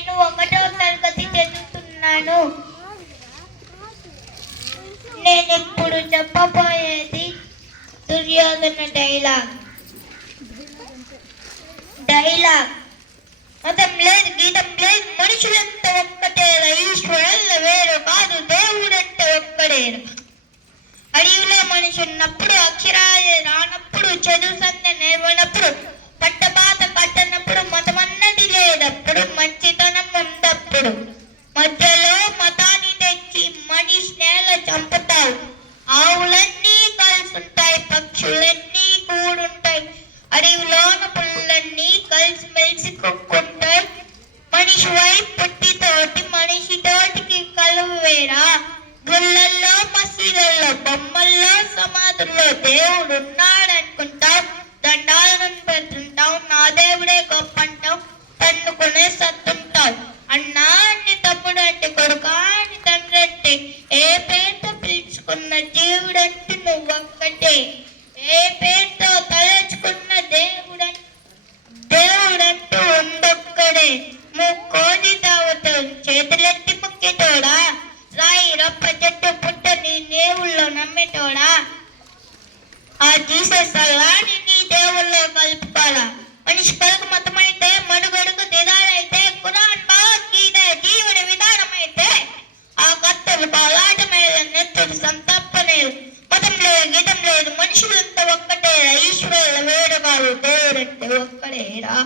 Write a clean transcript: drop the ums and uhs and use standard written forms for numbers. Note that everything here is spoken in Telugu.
నేను 1వ తరగతి చదువుతున్నాను. నేను ఇప్పుడు చెప్పబోయేది దుర్యోధన డైలాగ్. మతం లేదు, గీతం లేదు, మనుషులంతా ఒక్కటేరా, ఈశ్వరుల వేరు కాదు, దేవుడంటే ఒక్కడేరా. అడవిలో మనిషి ఉన్నప్పుడు, అక్షరాలు రానప్పుడు, చదువు సంధ్య నేర్వనప్పుడు, పట్టబాత కట్టనప్పుడు, మతమన్నది లేదప్పుడు, మంచితనం ఉన్నప్పుడు, మధ్యలో మతాన్ని తెచ్చి మనిషి నేల చంపుతావు. ఆవులన్నీ కలుసుంటాయి, పక్షులన్నీ కూడుంటాయి, అడవిలోన పుల్లన్నీ కలిసి మెలిసి కొక్కుంటాయి. మనిషి వైపు పుట్టితోటి మనిషితోటికి కలువేరా. గుళ్ళల్లో, మసీదుల్లో, బొమ్మల్లో, సమాధుల్లో దేవుడు ఉన్నాడనుకుంటావు. దండాలను పెడుతుంటావు, నా దేవుడే గొప్ప అంటావు. తన్నుకునే సత్తుంటావు. అన్నా అని తమ్ముడు అంటే, కొడుకా అని తండ్రి అంటే, ఏ పేరుతో పిలుచుకున్న జీవుడంటే నువ్వొక్కటే. ఏ పేరుతో తలచుకున్న దేవుడంటూ ఉండొక్కడే. ముక్కోటి దావతలు చేతులెత్తి ముక్కేతోడా, రాయి రప్ప చెట్టు పుట్ట నీ దేవుళ్ళో నమ్మేతోడా. ఆ జీసస్ అల్లాని నీ దేవుళ్ళో కలుపుకోరా. మనిషి కలుగు మతమైతే, మనుగడుకు దిదాలైతే, ఖురాన్ భగవద్గీత జీవన విధానమైతే, ఆ కత్తలు కోలాటమేల నెత్తుడు సంతప్పనేలు. మతం లేదు, గీతం లేదు, మనుషులంతా ఒక్కటేరా, ఈశ్వరుల వేరు కాదు, దేవుడంటే ఒక్కడేరా.